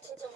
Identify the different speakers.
Speaker 1: 진짜